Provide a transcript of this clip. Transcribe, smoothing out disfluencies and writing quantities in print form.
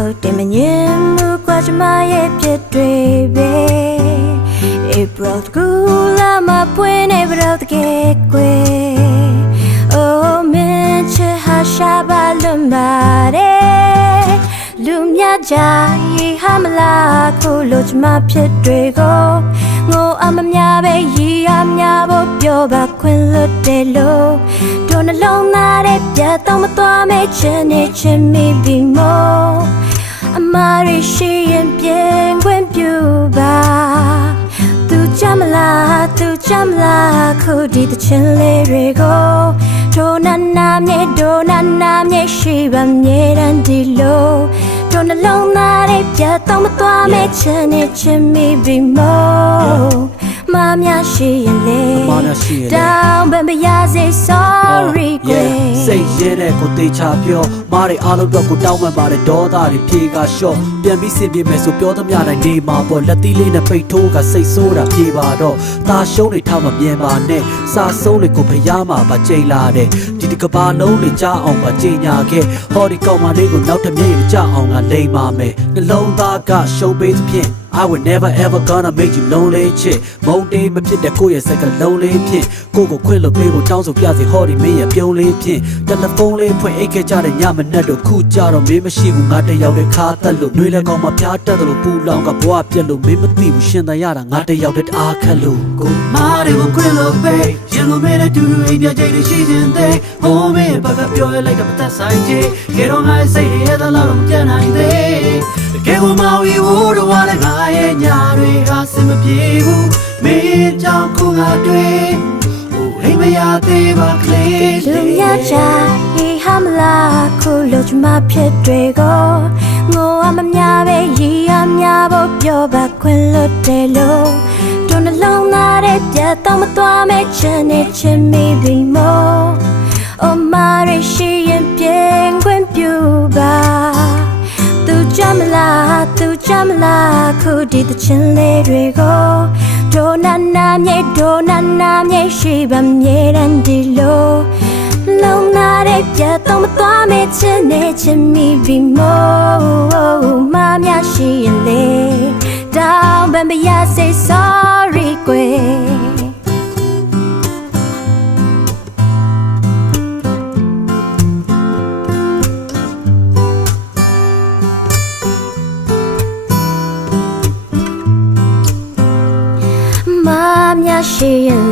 ဟုတ်တယ်မငြင်းဘူးကွာကျမရဲ့ပြစ်တွေပဲ April ကူလာမပွင့်နေဘရောတကယ်ကွယ် Oh မင်းချစ်ဟာရှာပါလွန်ပါတယ်လူများကြရေးဟာမလားခုလိုကျမဖြစ်တွေကိုငိုအမများပဲရီရများဖို့ပြောပါခွင့်လွတ်တယ်လို့တို့နှလုံးသားရဲ့ပြတ်တော့မသွားမဲချင်နေချင်မိပြီမို့အမားရရှိရင်ပြင်ခွင့်ပြုပါသူကြမလားခုဒီတချင်လေးတွေကိုတို့နာမြေရှိပါမြေတမ်းဒီလိုတို့နှလုံးသားရဲ့ပြတ်တော့မသွားမဲချင်နေချင်မိပြီမို့မများရှိရင်လေတောင်းပန်ပါရစေ sorry ကွယ်စိတ်ရဲတဲ့ကိုတေချာပြောမားတွေအားလုံးတော့ကိုတောင်းပန်ပါတယ်ဒေါသတွေဖြေကရှော့ပြန်ပြီးစင်ပြေမယ်ဆိုပြောသမျှတိုင်းနေမှာပေါ့လက်သီးလေးနဲ့ပိတ်ထိုးကစိတ်ဆိုးတာဖြေပါတော့ตาရှုံးတွေထားမမြင်ပါနဲ့စာဆုံးတွေကိုဖျားမှာပါကြိတ်လာတယ်ဒီတကဘာလုံးတွေကြားအောင်ပါကြင်ညာခဲ့ဟောဒီကောင်မလေးကိုနောက်တစ်မြင်ကြအောင်ကလိမ်ပါမယ်နှလုံးသားကရှုံးပေးသဖြင့် I would never ever gonna make you lonely ချစ်မုန်းတေးမဖြစ်တဲ့ကိုယ့်ရဲ့စကားလုံးလေးဖြင့်ကိုကိုခွင့်လို့ပေးဖို့တောင်းဆိုပြစီဟောဒီမင်းရဲ့ပြုံးလေးဖြင့်တယ်လီဖုန်းလေးဖွင့်အိတ်ခဲ့ကြတဲ့ညမနက်တို့ခုကြတော့မင်းမရှိဘူးငါတယောက်တည်းခါတက်လို့နှွေးလည်းကောင်းမှဖျားတက်တယ်လို့ပူလောင်ကဘွားပြက်လို့မင်းမသိဘူးရှင်တန်ရတာငါတယောက်တည်းအားခက်လို့ကိုမားတွေကိုခွင့်လို့ပေးရင်လို့မင်းနဲ့တူတူအိမ်ပြကြိတ်ရှိခြင်းသေးဟိုးမင်းဘာကပြောရလိုက်တော့မသက်ဆိုင်ချေကေတော့ငါစိတ်ရဲ့သားလောက်မပြတ်နိုင်သေးကေကိုမောင်ရီဝိုးတော့ဝါလည်းငါရဲ့ညာတွေကစင်မပြေဘူးမင်းကြောင့်ခုငါတွေ့ဟိုအိမ်မရသေးပါကလေးလူများကြရေးဟာမလားခုလိုကျမဖြစ်တွေကိုငိုအမများပဲရီရများဖို့ပြောပါခွင့်လွတ်တယ်လို့တို့နှလုံးသားရဲ့ပြတ်တော့မသွားမဲချင်နေချင်မိပြီမို့အမားရရှိရင်ပြင်ခွင့်ပြုပါသူကြမလားခုဒီတချင်လေးတွေကိုတို့နာမြေရှိပါမြေတမ်းဒီလိုလုံးနာတဲ့ပြတ်တော့မသွားမဲချင်နေချင်မိပြီမို့မများရှိရင်လေတောင်းပန်ပါရစေ sorry ကွယ်များရှိရင်